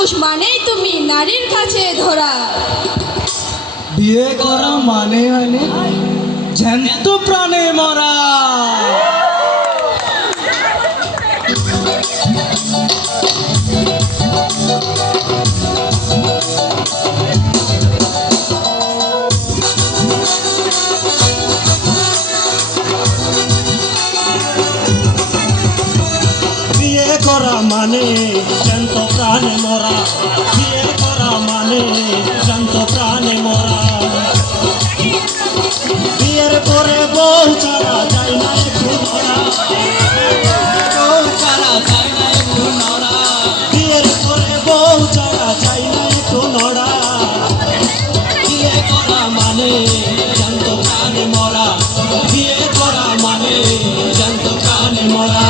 মানুষ মানেই তুমি নারীর কাছে ধরা। বিয়ে করা মানে জ্যান্ত প্রাণে মরা। বিয়ে করা মানে জ্যান্ত প্রাণে মরা। বিয়ে করা মানে জ্যান্ত প্রাণে মরা। বিয়ের পরে বউ ছাড়া যায় না একটু নড়া। বউ ছাড়া যায় না একটু নড়া। বিয়ের পরে বউ ছাড়া যায় না একটু নড়া। বিয়ে করা মানে জ্যান্ত প্রাণে মরা। বিয়ে করা মানে জ্যান্ত প্রাণে মরা।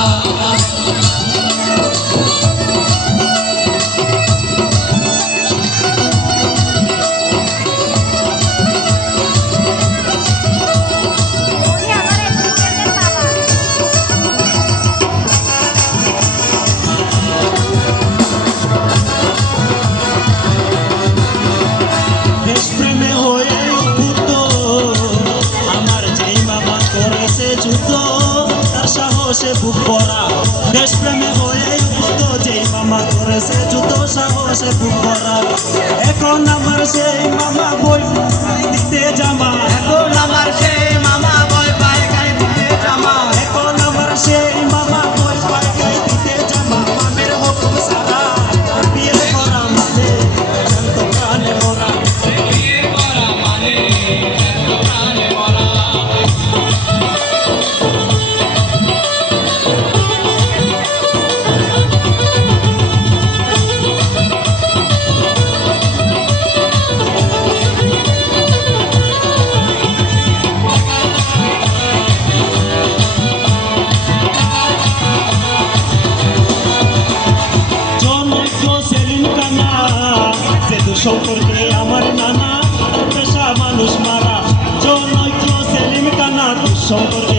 দেশপ্রেমে হয়ে উদ্বুদ্ধ আমার যেই মামা করেছে যুদ্ধ, তার সাহসে বুক ভরা। দেশপ্রেমে হয়ে উদ্বুদ্ধ যেই মামা করেছে যুদ্ধ, সাহসে বুক ভরা। এখন আমার সেই মামা বই দিতে জামা। এখন আমার সেই মামা বই পায় দিতে জামা। এখন আমার সেই মামা বই পায় দিতে জামা। মামের হুকুম সারা বিয়ে করা মানে জ্যান্ত প্রাণে মরা। সম্পর্কে আমার নানা পেশা মানুষ মারা। জনৈক সেলিম কানা সম্পর্কে